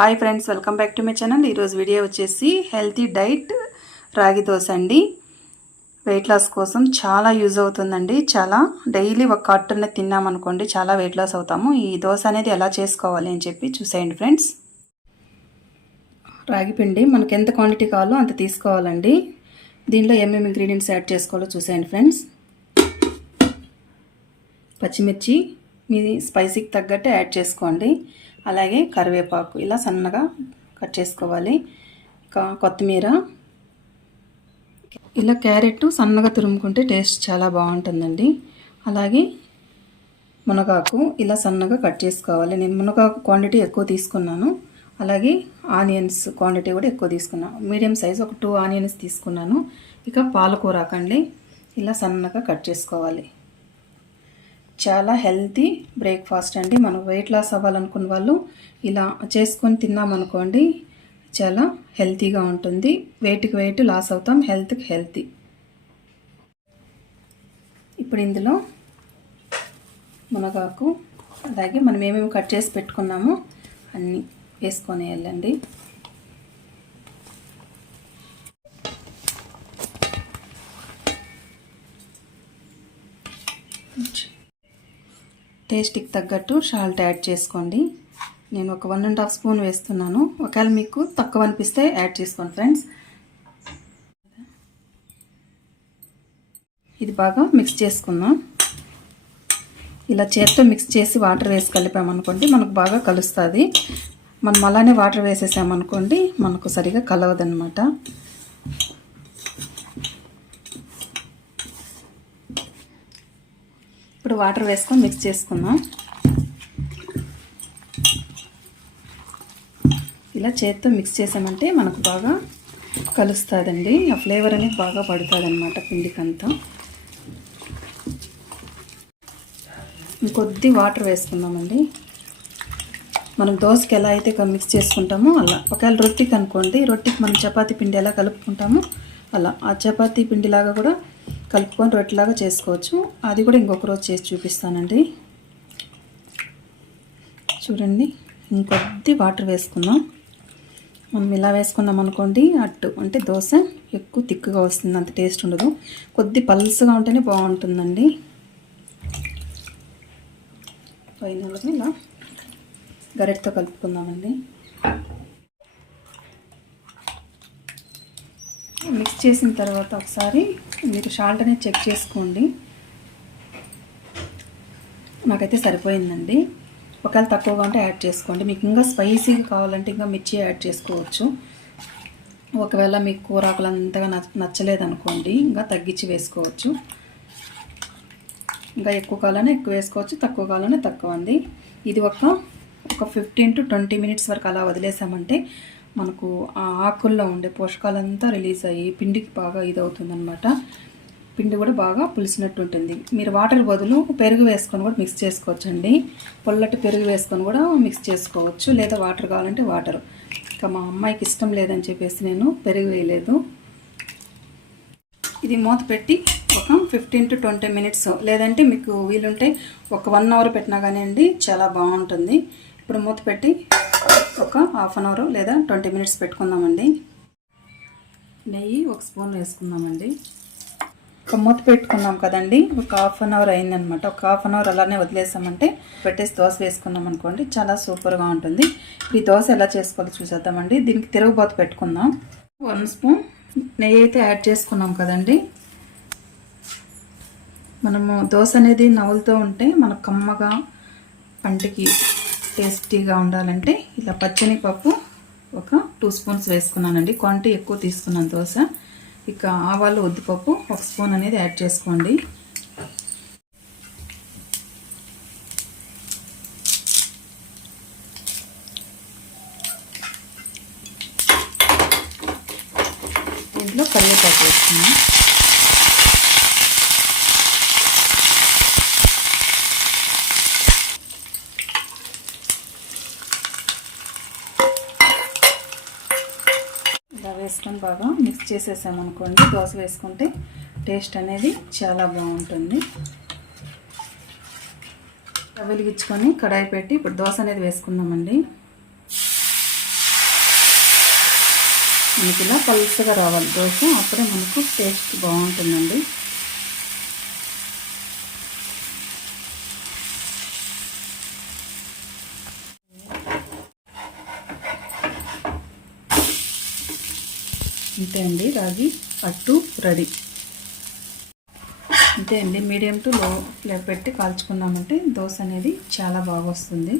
Hi friends welcome back to my channel. ఈరోజు video వచ్చేసి healthy diet రాగి దోశ అండి. వెయిట్ లాస్ కోసం చాలా యూజ్ అవుతుందండి. చాలా డైలీ ఒక కట్టున తిన్నామనుకోండి చాలా వెయిట్ లాస్ అవుతాము. ఈ దోశ అనేది ఎలా చేసుకోవాలి అని చెప్పి చూసేయండి ఫ్రెండ్స్. రాగి పిండి మనకు ఎంత క్వాంటిటీ కావాలో అంత తీసుకోవాలండి. దీనిలో ఏమేమి ఇంగ్రీడియంట్స్ యాడ్ చేసుకోవాలో చూసేయండి ఫ్రెండ్స్. పచ్చిమిర్చి మీ స్పైసీకి తగ్గట్టు యాడ్ చేసుకోండి. అలాగే కరివేపాకు ఇలా సన్నగా కట్ చేసుకోవాలి. ఇంకా కొత్తిమీర. ఇలా క్యారెట్ సన్నగా తురుముకుంటే టేస్ట్ చాలా బాగుంటుందండి. అలాగే మునగాకు ఇలా సన్నగా కట్ చేసుకోవాలి. నేను మునగాకు క్వాంటిటీ ఎక్కువ తీసుకున్నాను. అలాగే ఆనియన్స్ క్వాంటిటీ కూడా ఎక్కువ తీసుకున్నాను. మీడియం సైజ్ ఒక టూ ఆనియన్స్ తీసుకున్నాను. ఇక పాలకూర కండి ఇలా సన్నగా కట్ చేసుకోవాలి. చాలా హెల్తీ బ్రేక్ఫాస్ట్ అండి. మనం వెయిట్ లాస్ అవ్వాలనుకున్న వాళ్ళు ఇలా చేసుకొని తిన్నామనుకోండి చాలా హెల్తీగా ఉంటుంది. వెయిట్కి వెయిట్ లాస్ అవుతాం హెల్త్కి హెల్తీ ఇప్పుడు ఇందులో మునగాకు అలాగే మనం ఏమేమి కట్ చేసి పెట్టుకున్నామో అన్నీ వేసుకొని వెళ్ళండి. టేస్ట్కి తగ్గట్టు సాల్ట్ యాడ్ చేసుకోండి. నేను ఒక వన్ అండ్ హాఫ్ స్పూన్ వేస్తున్నాను. ఒకవేళ మీకు తక్కువ అనిపిస్తే యాడ్ చేసుకోండి ఫ్రెండ్స్ ఇది బాగా మిక్స్ చేసుకుందాం. ఇలా చేత్తో మిక్స్ చేసి వాటర్ వేసి కలిపామనుకోండి మనకు బాగా కలుస్తుంది. మనం అలానే వాటర్ వేసేసామనుకోండి మనకు సరిగా కలవదనమాట ఇప్పుడు వాటర్ వేసుకొని మిక్స్ చేసుకుందాం. ఇలా చేత్తో మిక్స్ చేసామంటే మనకు బాగా కలుస్తుందండి. ఆ ఫ్లేవర్ అనేది బాగా పడుతుంది అనమాట పిండికంతా. ఇంకొద్ది వాటర్ వేసుకుందామండి. మనం దోశకి ఎలా అయితే మిక్స్ చేసుకుంటామో అలా. ఒకవేళ రొట్టికి అనుకోండి రొట్టికి మనం చపాతీ పిండి ఎలా కలుపుకుంటామో అలా. ఆ చపాతీ పిండిలాగా కూడా కలుపుకొని రొట్టెలాగా చేసుకోవచ్చు. అది కూడా ఇంకొక రోజు చేసి చూపిస్తానండి. చూడండి ఇంకొద్ది వాటర్ వేసుకుందాం. మనం ఇలా వేసుకున్నాం అనుకోండి అట్టు అంటే దోశ ఎక్కువ తిక్కుగా వస్తుంది అంత టేస్ట్ ఉండదు. కొద్ది పల్స్గా ఉంటేనే బాగుంటుందండి. పైన ఇలా గరెట్తో కలుపుకుందామండి. మిక్స్ చేసిన తర్వాత ఒకసారి మీరు షాల్ట్ అనేది చెక్ చేసుకోండి. నాకైతే సరిపోయిందండి. ఒకవేళ తక్కువగా ఉంటే యాడ్ చేసుకోండి. మీకు ఇంకా స్పైసీగా కావాలంటే ఇంకా మిర్చి యాడ్ చేసుకోవచ్చు. ఒకవేళ మీకు కూరాకులు అంతగా నచ్చలేదు అనుకోండి ఇంకా తగ్గించి వేసుకోవచ్చు. ఇంకా ఎక్కువ కావాలనే ఎక్కువ వేసుకోవచ్చు తక్కువ కావాలనే తక్కువ అండి. ఇది ఒక ఒక ఫిఫ్టీన్ టు ట్వంటీ మినిట్స్ వరకు అలా వదిలేసామంటే మనకు ఆ ఆకుల్లో ఉండే పోషకాలంతా రిలీజ్ అయ్యి పిండికి బాగా ఇది అవుతుందన్నమాట పిండి కూడా బాగా పులిసినట్టు ఉంటుంది. మీరు వాటర్ బదులు పెరుగు వేసుకొని కూడా మిక్స్ చేసుకోవచ్చు అండి పొల్లటి పెరుగు వేసుకొని కూడా మిక్స్ చేసుకోవచ్చు. లేదా వాటర్ కావాలంటే వాటర్ ఇంకా మా అమ్మాయికి ఇష్టం లేదని చెప్పేసి నేను పెరుగు వేయలేదు. ఇది మూత పెట్టి ఒక ఫిఫ్టీన్ టు ట్వంటీ మినిట్స్ లేదంటే మీకు వీలుంటే ఒక వన్ అవర్ పెట్టినా కానీ అండి చాలా బాగుంటుంది. ఇప్పుడు మూత పెట్టి ఒక హాఫ్ అన్ అవర్ లేదా ట్వంటీ మినిట్స్ పెట్టుకుందామండి. నెయ్యి ఒక స్పూన్ వేసుకుందామండి. ఒక మూత పెట్టుకున్నాం కదండి. ఒక హాఫ్ అన్ అవర్ అయిందనమాట. ఒక హాఫ్ అన్ అవర్ అలానే వదిలేసామంటే పెట్టేసి దోశ వేసుకున్నాం అనుకోండి చాలా సూపర్గా ఉంటుంది. ఈ దోశ ఎలా చేసుకోవాలో చూసేద్దామండి. దీనికి తిరుగుబాతు పెట్టుకుందాం. వన్ స్పూన్ నెయ్యి అయితే యాడ్ చేసుకున్నాం కదండి. మనము దోశ అనేది నవ్వులతో ఉంటే మనకు కమ్మగా పంటికి టేస్టీగా ఉండాలంటే ఇలా పచ్చని పప్పు ఒక టూ స్పూన్స్ వేసుకున్నానండి. క్వాంటిటీ ఎక్కువ తీసుకున్నాను దోశ. ఇక ఆవాలు ఉద్దిపప్పు ఒక స్పూన్ అనేది యాడ్ చేసుకోండి. దీంట్లో కరివేపాకు వేసుకున్నాం ఇలా వేసుకొని బాగా మిక్స్ చేసేసామనుకోండి దోశ వేసుకుంటే టేస్ట్ అనేది చాలా బాగుంటుంది. వెలిగించుకొని కడాయి పెట్టి ఇప్పుడు దోశ అనేది వేసుకుందామండి. మనకి ఇలా పలుసగా రావాలి. దోశ అప్పుడే మనకు టేస్ట్ బాగుంటుందండి. అంతే అండి రాగి అట్టు రెడీ. అంతే అండి మీడియం టు లో ఫ్లేమ్ పెట్టి కాల్చుకున్నామంటే దోశ అనేది చాలా బాగా వస్తుంది.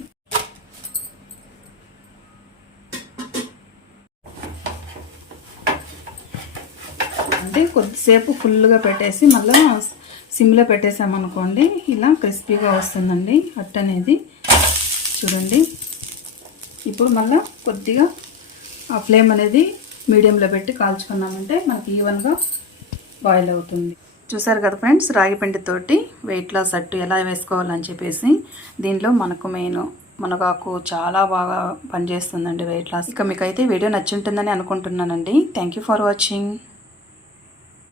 అంటే కొద్దిసేపు ఫుల్గా పెట్టేసి మళ్ళీ సిమ్లో పెట్టేసామనుకోండి ఇలా క్రిస్పీగా వస్తుందండి అట్టు అనేది. చూడండి. ఇప్పుడు మళ్ళీ కొద్దిగా ఆ ఫ్లేమ్ అనేది మీడియంలో పెట్టి కాల్చుకున్నామంటే మనకి ఈవెన్గా బాయిల్ అవుతుంది. చూసారు కదా ఫ్రెండ్స్ రాగి పిండితోటి వెయిట్ లాస్ అట్టు ఎలా వేసుకోవాలని చెప్పేసి దీనిలో మనకు మెయిన్ మునగాకు చాలా బాగా పనిచేస్తుందండి వెయిట్ లాస్. ఇక మీకైతే వీడియో నచ్చుంటుందని అనుకుంటున్నానండి. Thank you for watching